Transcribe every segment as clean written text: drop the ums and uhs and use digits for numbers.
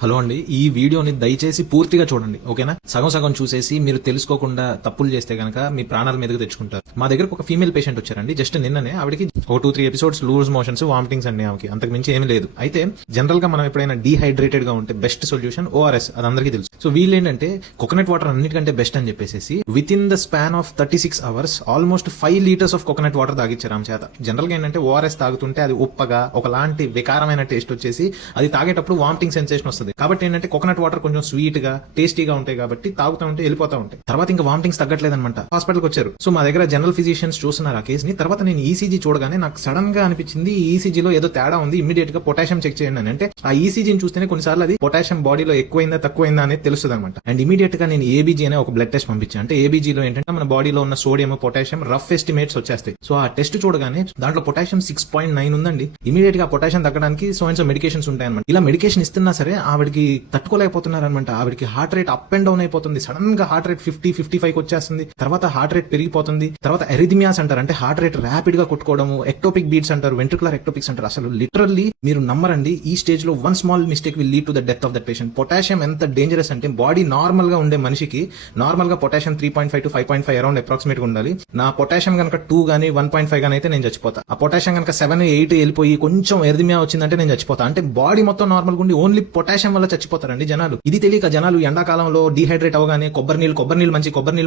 Hello అండి, ఈ వీడియోని దయచేసి పూర్తిగా చూడండి, ఓకేనా? సగం సగం చూసేసి మీరు తెలుసుకోకుండా తప్పులు చేస్తే గనక మీ ప్రాణాల మీదకి తెచ్చుకుంటారు. మా దగ్గరకు ఒక ఫీమేల్ పేషెంట్ వచ్చారండి. జస్ట్ నిన్ననే ఆవిడకి ఒక 2-3 ఎపిసోడ్స్ లూజ్ మోషన్స్, వామిటింగ్స్ అండి. ఆమెకి అంతకు మించి ఏమీ లేదు. అయితే జనరల్ గా మనం ఎప్పుడైనా డీహైడ్రేటెడ్ గా ఉంటే బెస్ట్ సొల్యూషన్ ఓఆర్ఎస్, అది అందరికీ తెలుసు. సో వీళ్ళు ఏంటంటే కోకోనట్ వాటర్ అన్నిటికంటే బెస్ట్ అని చెప్పేసి within the span of 36 hours almost 5 litres of coconut water తాగిచ్చారు ఆమె చేత. జనరల్ గా ఏంటంటే ఓఆర్ఎస్ తాగుతుంటే అది ఉప్పగా ఒకలాంటి వికారమైన టేస్ట్ వచ్చేసి అది తాగేటప్పుడు వామిటింగ్ సెన్సేషన్ వస్తుంది. కాబట్టి ఏంటంటే కోకోనట్ వాటర్ కొంచెం స్వీట్ గా టేస్టీగా ఉంటాయి కాబట్టి తాగుతూ ఉంటే వెళ్ళిపోతా ఉంటాయి. తర్వాత ఇంకా వామిటింగ్స్ తగ్గట్లేదన్నమాట. హాస్పిటల్కి వచ్చారు. సో మా దగ్గర జనరల్ ఫిజిషియన్స్ చూస్తున్నారు ఆ కేసుని. తర్వాత నేను ఈసీజీ చూడగానే నాకు సడన్ గా అనిపించింది ఈసీజీలో ఏదో తేడా ఉంది, ఇమీడియట్ గా పొటాషియం చెక్ చేయండి అని. అంటే ఆ ఈసీజీని చూస్తేనే కొన్నిసార్లు అది పొటాషియం బాడీలో ఎక్కువైందా తక్కువైందా అనేది తెలుస్తుంది అనమాట. అండ్ ఇమీడియట్ గా నేను ఏబీజీ అనే ఒక బ్లడ్ టెస్ట్ పంపించాను. అంటే ఏబీజీలో ఏంటంటే మన బాడీలో ఉన్న సోడియం, పొటాషియం రఫ్ ఎస్టిమేట్స్ వచ్చేస్తాయి. సో ఆ టెస్ట్ చూడగానే దాంట్లో పొటాషియం 6.9 ఉందండి. ఇమీడియట్ గా పొటాషియం తగ్గడానికి సో అండ్ సో మెడికేషన్స్ ఉంటాయి అనమాట. ఇలా మెడికేషన్ ఇస్తున్నా సరే ఆవిడకి తట్టుకోలేకపోతున్నారు అనమాట. ఆవిడకి heart rate up and down అయిపోతుంది. సడన్ గా హార్ట్ రేట్ 50-55 వచ్చేస్తుంది. తర్వాత హార్ట్ రేట్ పెరిగిపోతుంది. తర్వాత ఎరిథమియాస్ అంటారు, అంటే హార్ట్ రేట్ ర్యాపిడ్ గా కొట్టుకోవడము. ఎక్టోపిక్ బీట్స్ అంటారు, వెంట్రికులర్ ఎక్టోపిక్స్ అంటారు. అసలు లిటరల్లీ మీరు నమ్మరండి, ఈ స్టేజ్ లో one small mistake will lead to the death of that patient. Potassium ఎంత డేంజరస్ అంటే బాడీ నార్మల్ గా ఉండే మనిషికి నార్మల్ గా పొటాషియం 3.5 to 5.5 అరౌండ్ అప్రాక్సిమేట్ గా ఉండాలి. నా పొటాషియం కనుక 2 గానీ 1.5 గానీ అయితే నేను చచ్చిపోతా. ఆ పొటాషియం కనుక 7-8 వెళ్ళిపోయి కొంచెం ఎరిథమియా వచ్చిందంటే నేను చచ్చిపోతా. అంటే బాడీ మొత్తం నార్మల్ గా ఉండి ఓన్లీ పొటాషియం వల్ల చచ్చిపోతారండి జనాలు. ఇది తెలియక జనాలు ఎండాకాలంలో డీహైడ్రేట్ అవగానే కొబ్బరి నీళ్ళు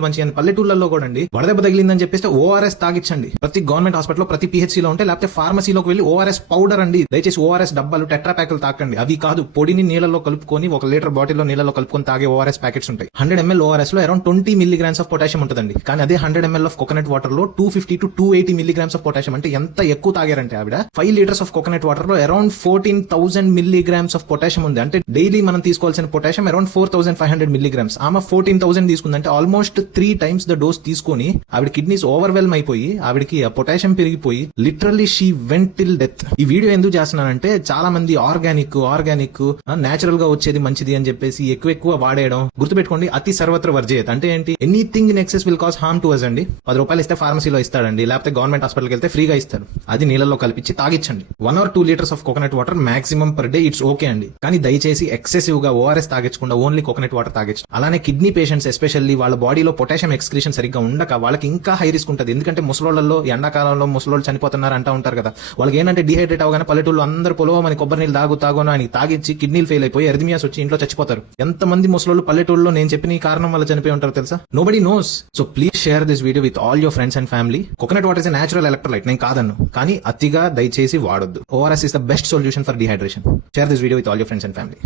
మంచి అని పల్లెటూళ్ళలో కూడా అండి వడదెబ్బ తగిలిందని చెప్పేస్తే ఓఆర్ఎస్ తాగిచ్చండి. ప్రతి గవర్నమెంట్ హాస్పిటల్, ప్రతి పిహెచ్సీలో ఉంటే, లేకపోతే ఫార్మసీలోకి వెళ్ళి ఓఆర్ఎస్ పౌడర్ అండి. దయచేసి ఓఆర్ఎస్ డబ్బాలు, టెట్రా ప్యాకులు తాకండి. అవి కాదు, పొడిని నీళ్ళలో కలుపుకొని 1 లీటర్ బాటిల్లో నీళ్ళలో కలుపుకొని తాగే ఓఆర్ఎస్ ప్యాకెట్స్ ఉంటాయి. 100 ml ఓఆర్ఎస్ లో అరౌండ్ 20 milligrams ఆఫ్ పొటాషియం ఉంటుందండి. కానీ అదే 100 ml ఆఫ్ కోకోనట్ వాటర్ లో 250 to 280 milligrams ఆఫ్ పొటాషియం. అంటే ఎంత ఎక్కువ తాగారంటే ఆవిడ 5 లీటర్స్ ఆఫ్ కోకోనట్ వాటర్ లో అరౌండ్ 14,000 milligrams ఆఫ్ పొటాషియం ఉంది. అంటే డైలీ మనం తీసుకోవాల్సిన పొటాషియం అరౌండ్ 4,500 milligrams. ఆమె 14,000 తీసుకుందంటే ఆల్మోస్ట్ 3 times ద డోస్ తీసుకొని ఆవిడ కిడ్నీస్ ఓవర్వెల్మ్ అయిపోయి ఆవిడకి ఆ పొటాషియం పెరిగిపోయి literally she went till death. ఈ వీడియో ఎందుకు చేస్తున్నానంటే చాలా మంది ఆర్గానిక్ నేచురల్ గా వచ్చేది మంచిది అని చెప్పేసి ఎక్కువ వాడేయడం. గుర్తుపెట్టుకోండి, అతి సర్వత్ర వర్జేయత్ అంటే ఏంటి? Anything in excess will cause harm to us అండి. 10 రూపాయలు ఇస్తే ఫార్మసీలో ఇస్తాడండి, లేకపోతే గవర్నమెంట్ హాస్పిటల్కి వెళ్తే ఫ్రీగా ఇస్తారు. అది నీళ్ళలో కలిపించి తాగిచ్చండి. 1 or 2 litres of coconut water maximum per day, it's okay అండి. కానీ దయచేసి ఎక్సెసివ్ గా ఓఆర్ఎస్ తాగించకుండా ఓన్లీ కోకోనట్ వాటర్ తాగించండి. అలానే కిడ్నీ పేషెంట్స్ ఎస్పెషల్లీ వాళ్ళ బాడీలో పొటాషియం ఎక్స్క్రీషన్ సరిగ్గా ఉండక వాళ్ళకి ఇంకా హై రిస్క్ ఉంటుంది. ఎందుకంటే ముసలోళ్లలో ఎండాకాలంలో ముసలోళ్ళు చనిపోతున్నారు అంటూ ఉంటారు కదా. వాళ్ళకి ఏంటంటే డిహైడ్రేట్ అవగానే పల్లెటూళ్ళు అందరూ పొలవమని కొబ్బరి నీళ్ళు తాగును అని తాగిచ్చి కిడ్నీలు ఫెయిల్ అయిపోయి ఎరిథమియాస్ వచ్చి ఇంట్లో చచ్చిపోతారు. ఎంతమంది ముసలోళ్ళు పల్లెటూళ్ళలో నేను చెప్పిన ఈ కారణం వల్ల చనిపోయి ఉంటారు తెలుసా? Nobody knows. So please share this video with all your friends and family. Coconut water is a natural electrolyte, నేను కాదన్ను, కానీ అతిగా దయచేసి వాడొద్దు. ORS is the best solution for dehydration. Share this video with all your friends and family.